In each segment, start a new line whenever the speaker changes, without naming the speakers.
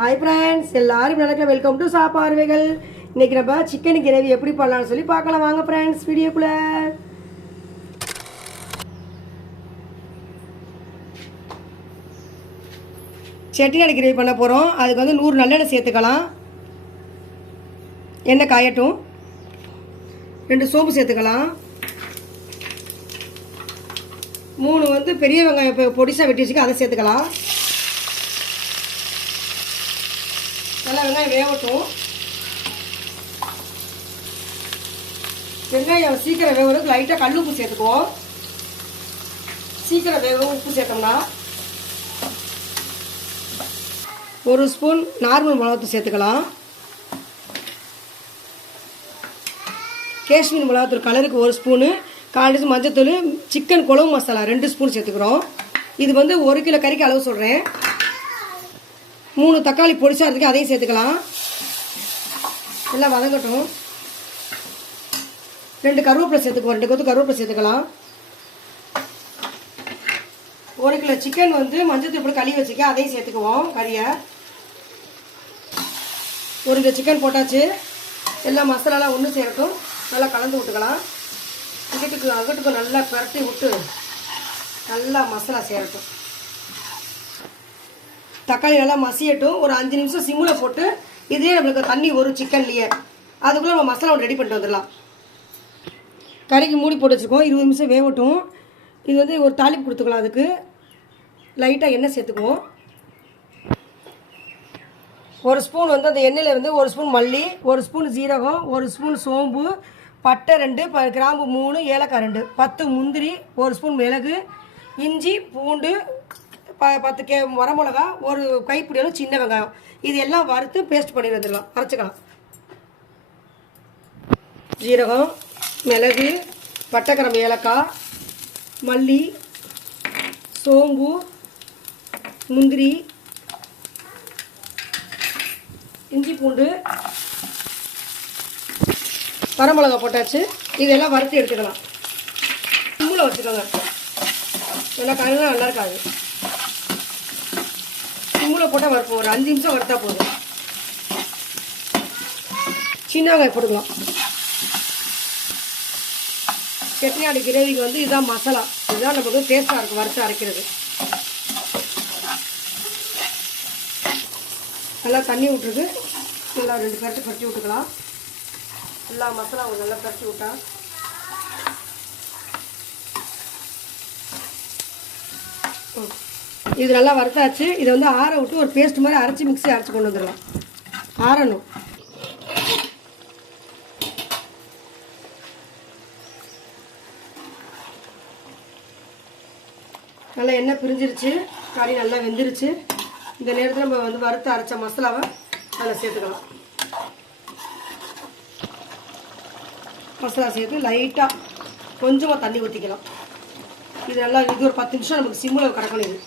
Hi friends எல்லாரும் நடக்கிற welcome to சாப்பார்வைகள். இன்னைக்கு நம்ம சிக்கன் கிரேவி எப்படி பண்ணலாம்னு சொல்லி பார்க்கலாம். வாங்க ஃப்ரெண்ட்ஸ் வீடியோக்குள்ள. செட்டிநாடு கிரேவி பண்ண போகிறோம் அதுக்கு வந்து நூறு நல்லெண்ணெய் சேர்த்துக்கலாம். எண்ணெய் காயட்டும். ரெண்டு சோம்பு சேர்த்துக்கலாம். மூணு வந்து பெரிய வெங்காயம் இப்போ பொடிசாக வெட்டி வச்சுக்க அதை சேர்த்துக்கலாம். நல்லா வெங்காயம் வேகட்டும். வெங்காயம் சீக்கிரம் வேகிறதுக்கு லைட்டாக கல் உப்பு சேர்த்துக்குவோம். சீக்கிரம் வேகும் உப்பு சேர்த்தோம்னா. ஒரு ஸ்பூன் நார்மல் மிளகாத்தூள் சேர்த்துக்கலாம். காஷ்மீர் மிளகாத்தூள் கலருக்கு ஒரு ஸ்பூனு கால் டீஸ்பூன் மஞ்சத்தூள் சிக்கன் குழம்பு மசாலா ரெண்டு ஸ்பூன் சேர்த்துக்கிறோம். இது வந்து ஒரு கிலோ கறிக்கு அளவு சொல்கிறேன் மூணு தக்காளி பொடிச்சா அதையும் சேர்த்துக்கலாம். எல்லாம் வதங்கட்டும். ரெண்டு கருவேப்பிலை சேர்த்துக்குவோம். ரெண்டு கொத்து கருவேப்பிலை சேர்த்துக்கலாம். ஒரு கிலோ சிக்கன் வந்து மஞ்சள் தூள் கழுவி வச்சுக்க அதையும் சேர்த்துக்குவோம் கறியை. ஒரு கிலோ சிக்கன் போட்டாச்சு. எல்லா மசாலாலாம் ஒன்று சேரட்டும். நல்லா கலந்து விட்டுக்கலாம். இங்கிட்டுக்கு அங்கிட்டுக்கு நல்லா பரட்டி விட்டு நல்லா மசாலா சேரட்டும். தக்காளி நல்லா மசியட்டும். ஒரு அஞ்சு நிமிஷம் சிம்மில் போட்டு இதே நம்மளுக்கு தண்ணி வரும் சிக்கன்லேயே அதுக்குள்ளே நம்ம மசாலா ரெடி பண்ணிட்டு வந்துடலாம். கறிக்கு மூடி போட்டு வச்சுருக்கோம். இருபது நிமிஷம் வேகட்டும். இது வந்து ஒரு தாளிப்பு கொடுத்துக்கலாம் அதுக்கு. லைட்டாக எண்ணெய் சேர்த்துக்குவோம். ஒரு ஸ்பூன் வந்து அந்த எண்ணெயில் வந்து ஒரு ஸ்பூன் மல்லி ஒரு ஸ்பூன் ஜீரகம் ஒரு ஸ்பூன் சோம்பு பட்டை ரெண்டு ப கிராம்பு மூணு ஏலக்காய் ரெண்டு. பத்து முந்திரி ஒரு ஸ்பூன் மிளகு இஞ்சி பூண்டு ப பத்து கே வரமிளகா ஒரு கைப்பிடி அளவு சின்ன வெங்காயம். இது எல்லாம் வறுத்து பேஸ்ட் பண்ணி வந்துடலாம் அரைச்சிக்கலாம். ஜீரகம் மிளகு பட்டைக்கிழம்பு ஏலக்காய் மல்லி சோம்பு முந்திரி இஞ்சி பூண்டு வரமிளகா போட்டாச்சு. இதெல்லாம் வறுத்து எடுத்துக்கலாம். சிம்மில் வச்சுக்கோங்க. நல்லா கழுவினா நல்லா இருக்காது. சிம்மில் போட்டால் வறுப்போம் ஒரு அஞ்சு நிமிஷம் வறுத்தா போதும். சின்ன வெங்காயம் போட்டுக்கலாம். செட்டிநாடு கிரேவிக்கு வந்து இதுதான் மசாலா. இதுதான் நமக்கு டேஸ்ட்டாக இருக்கும் வறுத்து அரைக்கிறது. நல்லா தண்ணி விட்டுருக்கு. நல்லா ரெண்டு பேர்த்து பறிச்சு விட்டுக்கலாம். எல்லா மசாலாவும் நல்லா பறிச்சு விட்டா இது நல்லா வறுத்தாச்சு. இதை வந்து ஆற விட்டு ஒரு பேஸ்ட் மாதிரி அரைச்சி மிக்ஸி அரைச்சி கொண்டு வந்துடலாம். ஆறணும். நல்லா எண்ணெய் பிரிஞ்சிருச்சு. கறி நல்லா வெந்துருச்சு. இந்த நேரத்தில் நம்ம வந்து வறுத்து அரைச்ச மசாலாவை அதில் சேர்த்துக்கலாம். மசாலா சேர்த்து லைட்டாக கொஞ்சமாக தண்ணி ஊற்றிக்கலாம் இது நல்லா இது ஒரு பத்து நிமிஷம் நமக்கு சிம்மில் கிடக்கணும் இது.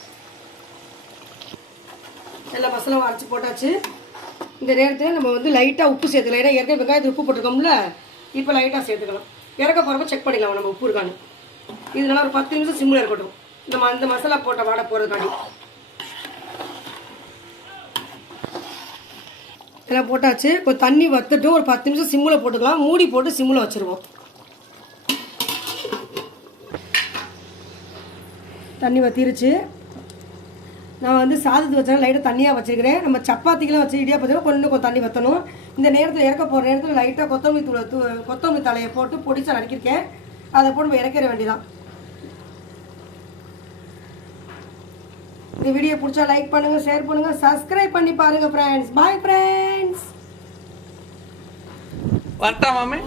எல்லா மசாலாவும் அரைச்சி போட்டாச்சு. இந்த நேரத்தில் நம்ம வந்து லைட்டாக உப்பு சேர்த்துக்கலாம். ஏன்னா ஏற்கனவே வெங்காயத்தில் உப்பு போட்டிருக்கோம்ல இப்போ லைட்டாக சேர்த்துக்கலாம். இறக்க போகிறப்ப செக் பண்ணிக்கலாம் நம்ம உப்பு இருக்கான்னு இதனால ஒரு பத்து நிமிஷம் சிம்மில் இருக்கட்டும். இந்த ம இந்த மசாலா போட்ட வாடை போகிறதுக்காண்டி எல்லாம் போட்டாச்சு. இப்போ தண்ணி வத்துட்டு ஒரு பத்து நிமிஷம் சிம்மில் போட்டுக்கலாம். மூடி போட்டு சிம்மில் வச்சுருவோம். தண்ணி வத்திருச்சு. நான் வந்து சாதத்து வச்சாலும் லைட்டாக தண்ணியாக வச்சுருக்கிறேன். நம்ம சப்பாத்திக்கெல்லாம் வச்சு இடியா பார்த்தா கொஞ்சம் கொஞ்சம் தண்ணி வற்றணும் இந்த நேரத்தில் இறக்க போகிற நேரத்தில் லைட்டாக கொத்தமல்லி தூளை தூ கொத்தமல்லி தலையை போட்டு பொடிச்சா நறுக்கியிருக்கேன் அதை போட்டு நம்ம இறக்கிற வேண்டியதான் இந்த வீடியோ பிடிச்சா லைக் பண்ணுங்கள் ஷேர் பண்ணுங்கள் சப்ஸ்கிரைப் பண்ணி பாருங்கள் ஃப்ரெண்ட்ஸ் பாய் ஃப்ரெண்ட்ஸ்
வரட்டா மாமே.